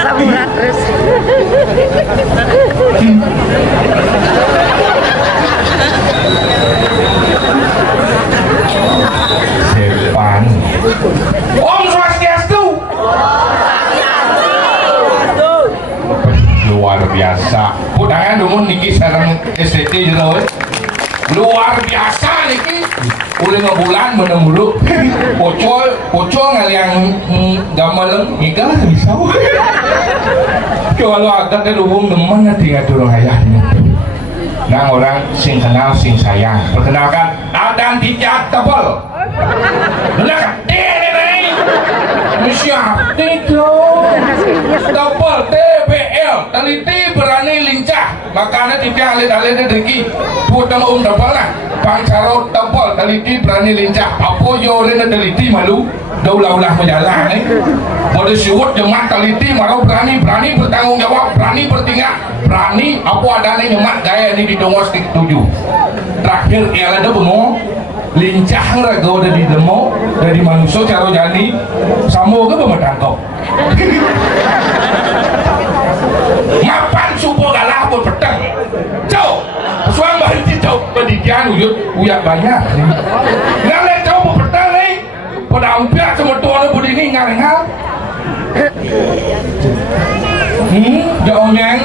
Samurat terus. Sepan. Om Swastiastu. Luar biasa. Kudangan dulu niki sareng STT juga we. Luar biasa niki. Udah ngebulan meneng dulu. Pocol ngaliang gamaleng nikah bisa. Kalau agak ke lubung teman nanti ngatur ayahnya. Nah orang sing kenal sing sayang. Perkenalkan Adan Dijat Tebel. Dengar ini siapa itu? Tebel TBL teliti berani lincah. Makanya tidak alit-alit rezeki. Bukan tebel lah. Pancaro tebel teliti berani lincah. Apa yo rena teliti malu? Daulah-ulah menjalan pada syuhud jemaat teliti malu berani bertanggung jawab, berani bertingkah, berani apa adanya nyemat gaya ini di dongos 7. Terakhir ialah ada bengong lincah raga udah di demo dari manusia cara jani sama ke pemetangkap mapan supo galah pun petang jauh suang berhenti jauh pendidikan uyak banyak ngalai jauh pun petang nih pada hampir sama tuan budi ini ngal-ngal jauh nyeng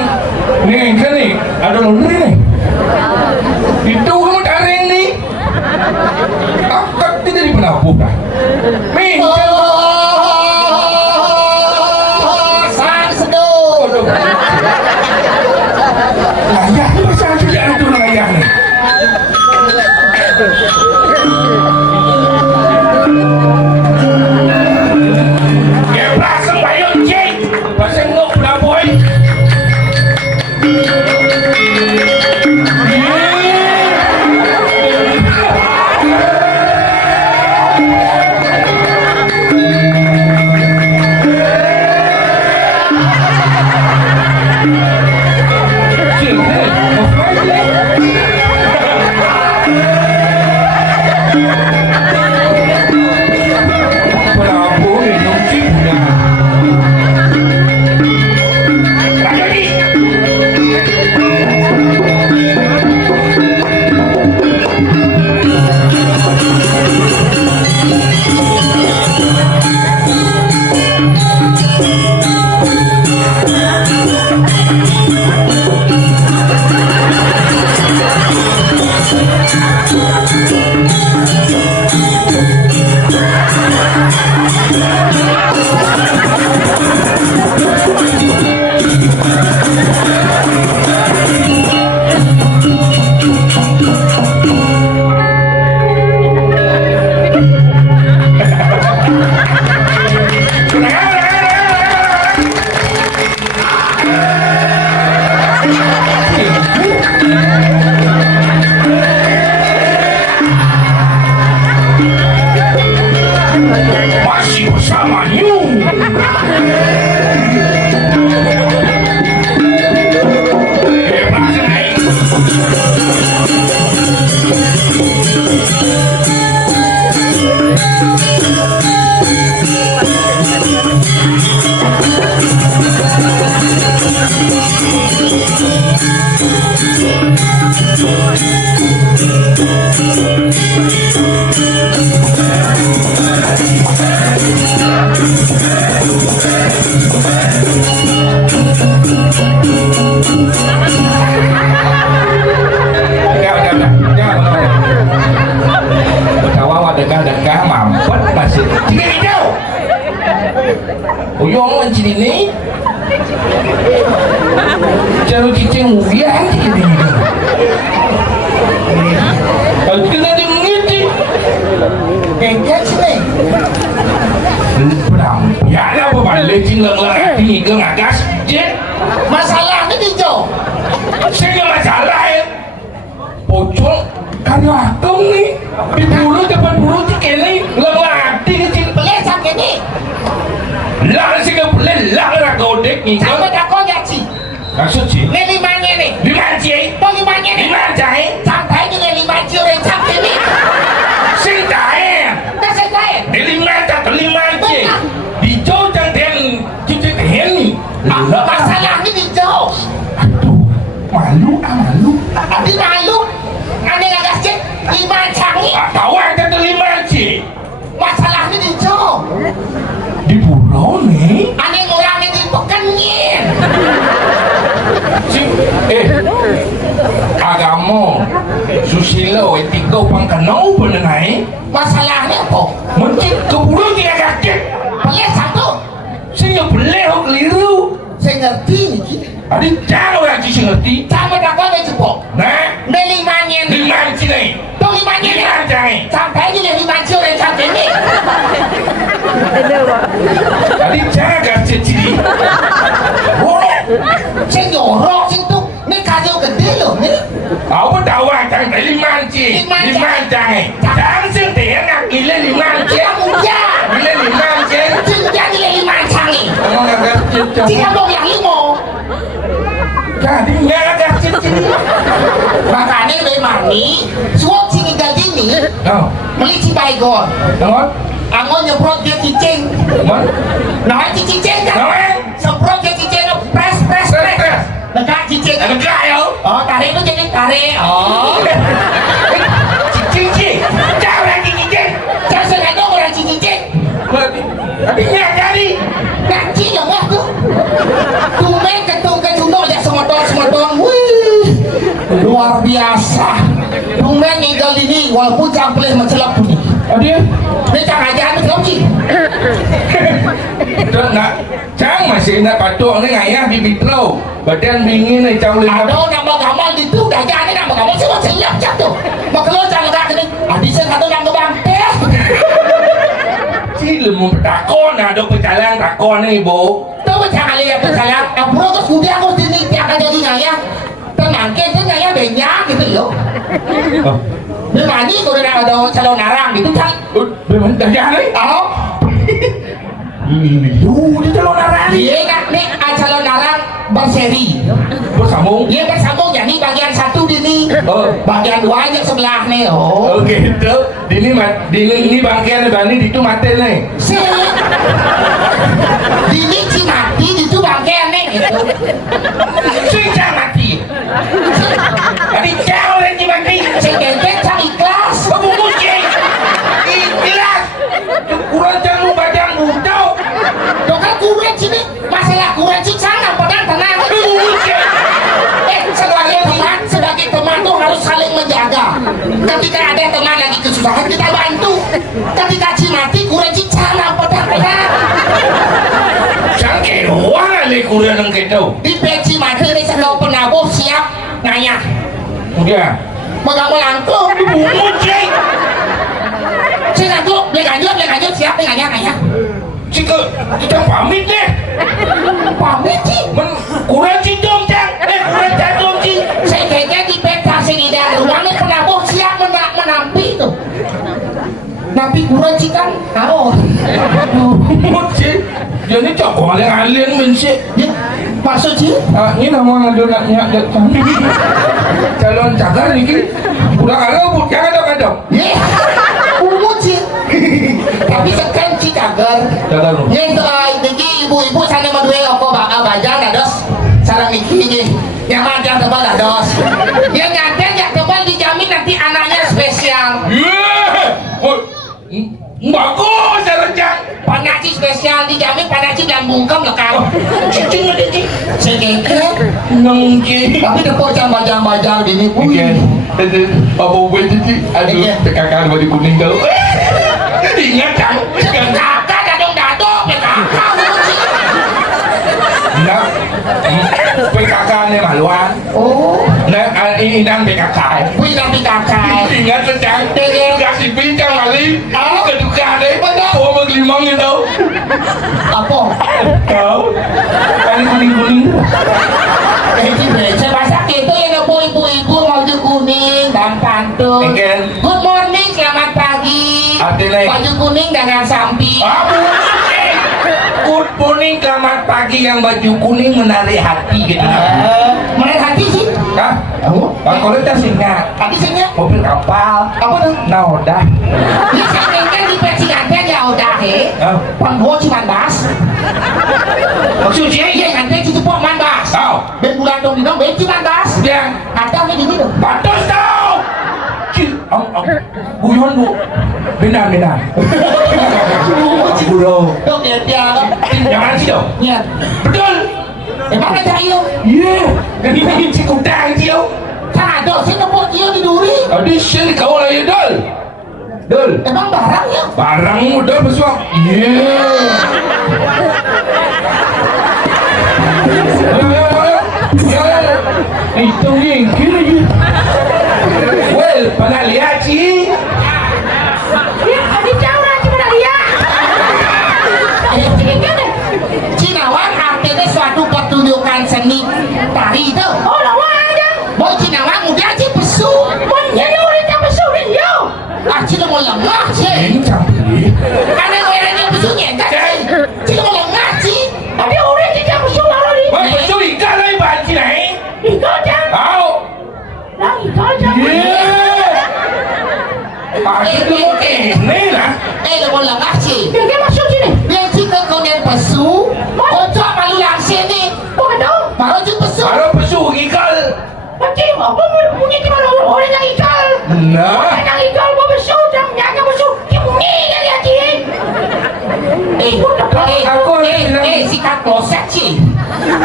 nih kan nih ada laundry nih itu kamu taring nih akak tidak di penabuh dah minta sang sedul layak masa sudah itu layak nih gebrak sembayang cik pasang ngok pelaboy masih bersama you. Dekah mampet masih tiga hijau uyong mancin ini jaru cicing ubiang tiga hijau kalau kena di ngiti kengkak sini berang ya ada apa balik cing-leng-leng tinggi ke ngagas jet masalah ini hijau saya masalah ya pocong karena akong nih di bulu depan bulu cikini lelaki kecil pelesang ini lah sih ke pelan lah raga odek nih sampai takon Maksud sih? Ini limanya nih. Lima cie. Oh limanya nih. Lima jahe. Sampai juga lima orang sampai nih. Sing jahe. Kita selesai. Di lima tak lima cie. Di jauh jangan cuci hen. Masalahnya di jauh. Aduh, malu malu. Adi malu. Aneh nggak kasih lima canggih. Tahu ada lima cie. Masalahnya di jauh. Di pulau nih. Aneh ngurangin di pekannya. Agama susilo etika pangkanau benenai Masalahnya apa? mencit keburu tidak kaget Boleh satu. sehingga boleh keliru Saya ngerti nih. ada jangan orang sih ngerti Sampai dapat ada cepok. nah Ini limanya nih. lima sini Tuh limanya nih. lima jangan Sampai juga lima orang sampai nih. Itu Pak. ada jangan kasih ciri Saya nyorok situ. Ini kayu gede loh nih. apa tahu jangan lima sih lima jangan jangan sih enak gila lima sih Kita muda. gila lima sih Cinta gila lima canggih. kamu nggak kasih Tidak mau yang limo. jadi nggak kasih ciri Makanya memang nih. Suap sini gini. no Beli cibaygon. no Anggo nyemprot dia cicing. no Nah cicing kan. no Semprot dia cicing. Press. Dekat cicing. ada kaya Oh tarik itu jadi tarik. Oh. cicing jangan lagi cicing Saya sengaja orang cicing. Adiknya jadi Ngaji yang aku. Tumben ketung ya semotong. Wih. Luar biasa. Tumben tinggal ini walaupun campur mencelap bunyi. adik Ini jangan aja anu lagi. dan nak cang masih nak patung ni ngayah di bitro badan bingin ni jauh lima Aduh nama gamal itu dah jadi nama gamal sih macam siap jatuh. Makanya jangan gak kini. Adik saya kata nama bangke. si lemu takon ada pecalang takon ni ibu Tahu jangan lihat percaya. Apro terus kemudian aku sini tiap jadi ngayah. Tenangkan itu ngayah banyak gitu loh. Memang ini kalau ada calon narang gitu kan. memang dah jadi Oh. di calon arah Iya kan nih calon narang berseri. bersambung Dia bersambung jadi bagian satu di sini. Bagian dua aja sebelah nih. Oh. oke itu di ini bangkian bani itu mati nih Si. Ini Cimati itu bagian nih gitu. si cang mati adik jauh lagi mati Si Keket sang ikhlas. kamu muncing ikhlas kurang jangan badan budau Tuh kan kurang sini. Masalah kurang sih sana padahal tenang. Sebagai teman tuh harus saling menjaga. Ketika ada teman lagi kesusahan kita bantu. Ketika Cimati kurang sih sana padahal tenang. Sangke wah le kurang nang keto. Di peci mati ini sedang penabuh siap nanya. Udah. Magang melangkung. Muncing. Saya lanjut siap nanya. Cika kita pamit deh. Pamit sih. Men kurang cidom cang. Kurang cidom cing. Saya kayaknya di peta sini dan ruangnya penabuh siap menampi tuh. Napi kurang sih kan? Tahu. Muncing. Jadi cokok alien mencik. Ya, maksud sih? Ini nama ngadu naknya calon cagar ni. Udah kalau jangan dong. Ya, umut sih. Tapi sekarang sih cagar. Cagar. Yang jadi ibu-ibu sana madue apa bajang ada dos. Sarang ini yang majang tebal ada dos. Yang nyantai yang tebal dijamin nanti anaknya spesial. Bagus cara cang. Panaci spesial dijamin panaci dan bungkem lekang. Cicing ada cing. Sekeket. Nungki. Tapi depo bajang-bajang gini pun. Apa buat cici? Aduh, tekakan baju kuning tau. Ingat cang. Kakak dadong-dadong kakak. Nah, PKK ni maluan. Oh, Nah, ini dan PKK. wih nanti kakak. Ingat cang. Kasih pincang kali. Keduka deh. Oh, menglimang ni tau. Apa? Tahu? Kan kuning-kuning. Ini saya masak itu yang mau ibu-ibu mau kuning dan pantun. Good morning, selamat pagi. Artinya. Baju kuning dengan samping. Good morning, selamat pagi yang baju kuning menarik hati gitu. Menarik hati sih. Hah? Kalau kita singa, Tadi saya mobil kapal, apa tuh? udah. Bisa kan di Presiden ya udah Panggo Cimandas. Maksudnya ya nanti itu pok Mandas. Tahu? Ben bulan dong di dong ben Cimandas. Yang Ada di sini dong. batas tahu. Guyon bu, benar. Bro, Dong ya dia. jangan sih dong. Ya. Betul. Emang ada iyo. Iya, ini si kudang cium. Kan ada sih tempat iyo di duri. Tadi sini kau lagi dol. Dol. Emang barangnya. Barangmu dol bersuang. Iya. Itu ngingkir lagi. Well, pernah lihat sih. Cinawan artinya suatu pertunjukan seni tari itu. Oh, lawan aja. Mau Cinawan udah sih pesu. Jadi orang yang pesu nih yo. Cina mau lengah sih. Ini campur. Karena orang yang pesunya kan. Cina mau lengah sih. Tapi orang yang pesu baru nih. Wah, betul ikan lagi banci naik. Ikan jam. Tahu? Nah, ikan jam. Iya. Pasti tu mungkin. Nih lah. Lo mau lengah sih. Dia masuk sini. Dia cina kau yang pesu. Kocok malu langsung nih. Baru cina pesu. Baru pesu ikal. Macam apa bunyi di mana orang yang ikal? Nah. Orang yang ikal mau besok jam nyanyi besok. Bunyi kali aja. Sikat kloset sih.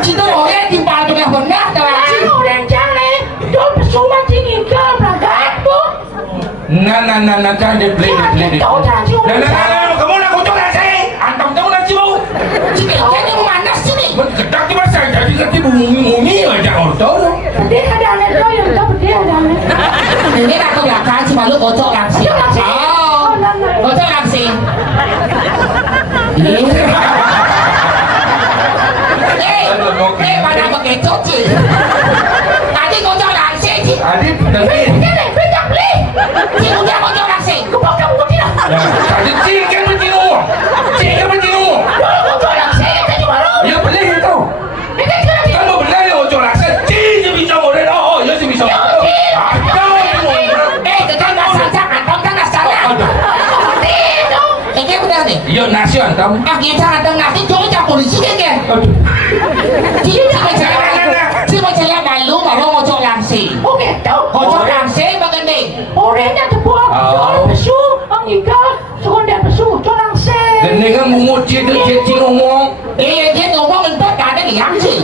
Cina orang timbal dengan benar dah. Orang jangan. Dol besok macam ikal berangkat bu. Nah, jangan dia play. Nah, kamu nak kucuk nak saya. Antam kamu nak cium. Cina orang yang memanas sini. Kedak di masa jadi nanti bunyi aja ordo. Ini nak ke belakang cuma lu kocok langsing. Oh, kocok langsing. Mana bekecot sih? Tadi kocok langsing sih. Adit, nanti. Bedak beli. Cik udah kocok langsing. Kepok kamu tidak. Tadi cikan bercium. Kocok langsing tadi baru. Ya boleh itu. Kalau benar ya ocor rasa, cium bisa model. Oh, ya sih bisa. Yo nasi antam. Kita ada nasi cuma cak polisi kan? Cuma saya malu baru ngocok langsing. Oke, ngocok langsing begini. Orangnya terbuat. Pesu, mengikat, sekolah pesu, ngocok langsing. Dan dengan mumut dia ngomong. Dia ngomong mentok ada di langsing.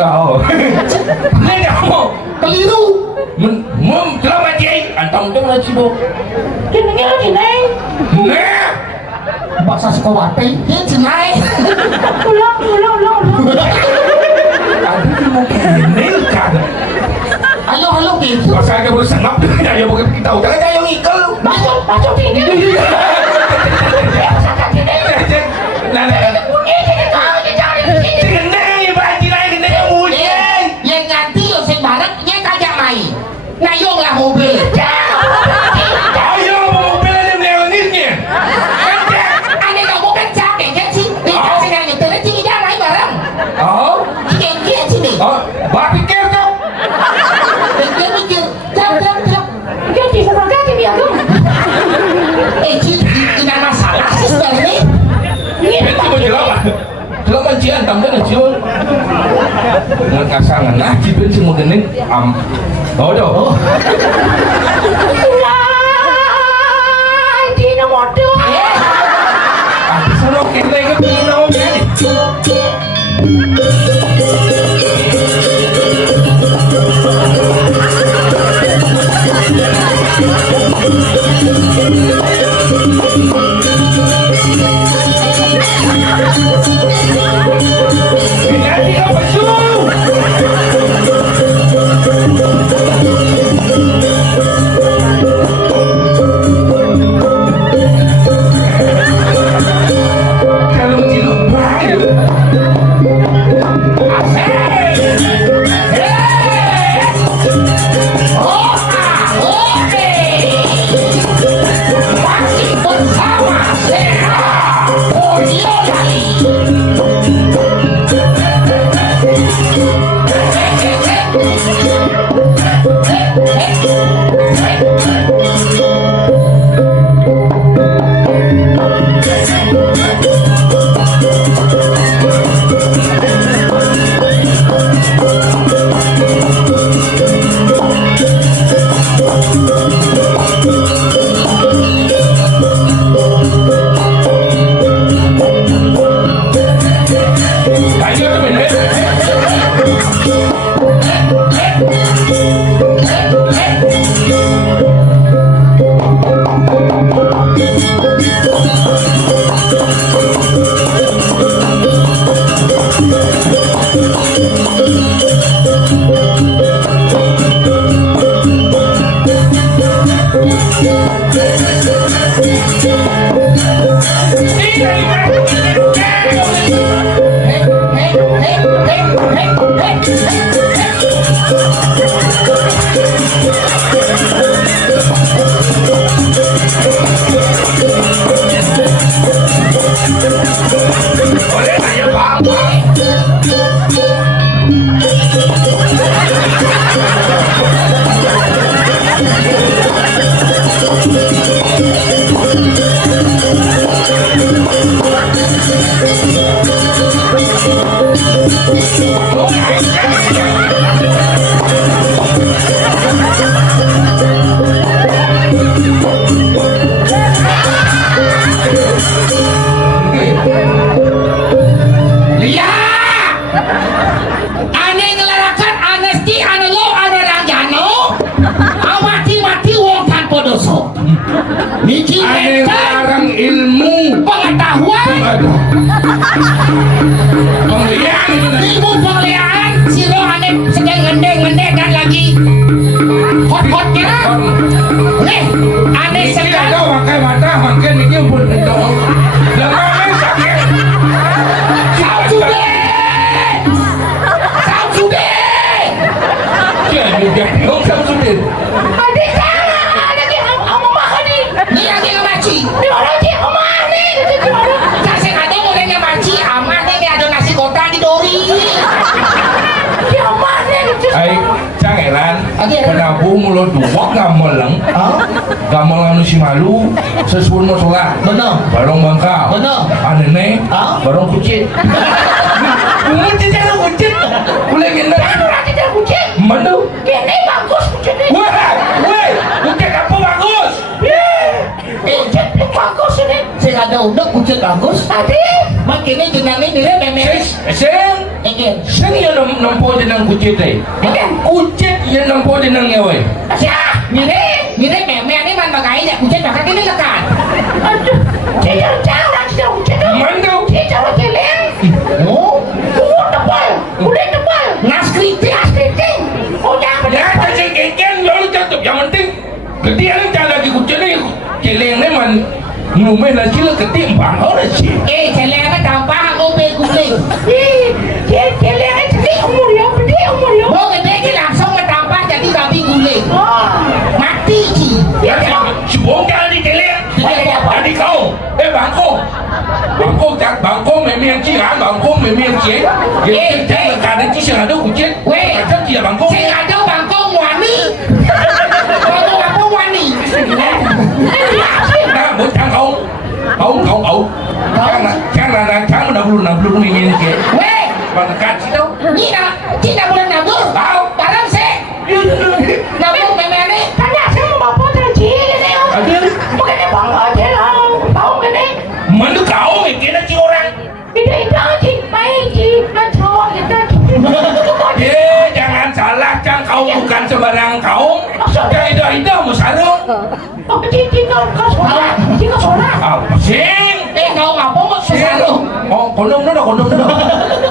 Oh, ini ngomong Keliru. Selamat dia. Antam tu mana cibo? Kini lagi naik. Nah. Bahasa Sukawati, dia cenai. Ulang. Aduh, mungkin kan. Halo, gitu. Masa ada boleh senap dengan dia bukan kita tahu. Jangan yang ikal. Masuk ini. Nah. Yang ganti yo sing bareng yang kagak main. Ngayong lah mobil. Ayo mobil ini melenisnya. Ane kamu kan capek kan sih? Kita sing yang nyetel sih dia main bareng. Oh. Dia sini. Oh, bapak pikir kau. Dia mikir, jam. Dia bisa pakai dia tuh. Tidak masalah sih sebenarnya. Itu berjelama. Jelama cian tambah dan cium. Dengan kasangan nah cipin semua gening Oh. Di nomor 2. Suruh kita ikut nomornya. Nanti kau pesu. Boleh aja Bang. Niki Ada larang ilmu pengetahuan aduh penglihat ilmu pengliharan siro aneh sedang ngende dan lagi hot-hotnya nih aneh ini sedang ada pakai mata makin ini pun itu lengan sakit Samsude dia juga bingung Samsude adik sana lagi kamu makan nih ini lagi ngamaci ini orang dia kemana nih saya kata mau nanya maci aman nih ada nasi kotak di dori dia mana nih ay cangelan Oke. penabuh mulut duwak gamelang gamelang si malu sesuun masalah benar barong bangka Bener. aneh Hah? barong kucing kucing jangan kucing boleh gini mana ini bagus kucing ini wah weh kucing apa bagus kucing bagus ini saya ada udah kucing bagus tadi makanya jenangnya dia memeris seng ingin seng yang nampo jenang kucing teh kucing yang nampo jenang ngewe siapa mirip meme ini man bagai ya kucing bakal ini lekat aduh dia jangan dia kucing mana dia jangan keleng oh udah tebal ngas keriting udah ya cacing keken lalu jatuh yang penting gede yang jangan lagi kucing ni keleng ni man ngumeh lagi lah ketik bangau lah sih celengnya tambah ngombe kucing celengnya jadi umur ya mau gede langsung bertambah jadi babi guling mati sih si bongkal di keleng tadi kau bangkong memang ciran bangkong memang cie jadi kadang ci sih ada kucing macam dia bangkong saya ada bangkong wani bangkong wani nah bocah kau jangan nak belum ini cie weh pada kaci tau tidak boleh nabur tahu dalam se nabur memene tanya saya mau bapak terjadi ada bukan bangga aja lah tahu kan nih mana kau mikirnya ci orang itu aja baik sih cowok kita jangan salah cang kau bukan sembarang kau ida musarung jika sholat apa sing kau apa mau sesuatu oh kondom dulu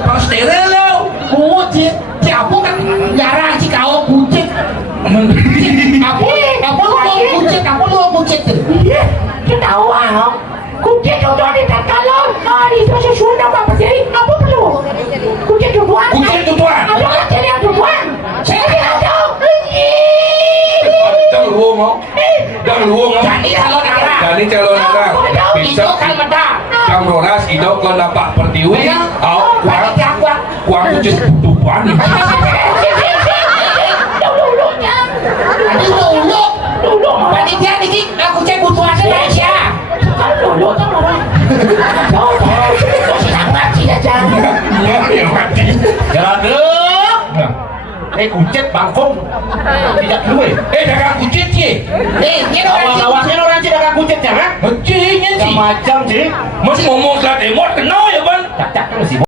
kau steril lo kucing siapa kan jarang sih kau kucing apa lu kucing tuh iya kita tahu kucing jodoh di takalon itu sesuatu apa sih apa perlu kucing jodohan apa jadi yang jodohan saya tidak tahu jangan luang jadi calon arah bisa itu kan beda jam rolas idok lo dapat pertiwi kuang kucing tuan dulu panitia nih aku cek butuh aja Malaysia kan dulu tuh orang mati aja mati jalan kucing bangkong tidak dulu dagang kucing cie ini awal-awalnya orang sih dagang kucing jangan kucingnya sih macam sih masih ngomong saat emot kenal ya bang cak-cak kan sih